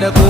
పరిపాలన కోరింది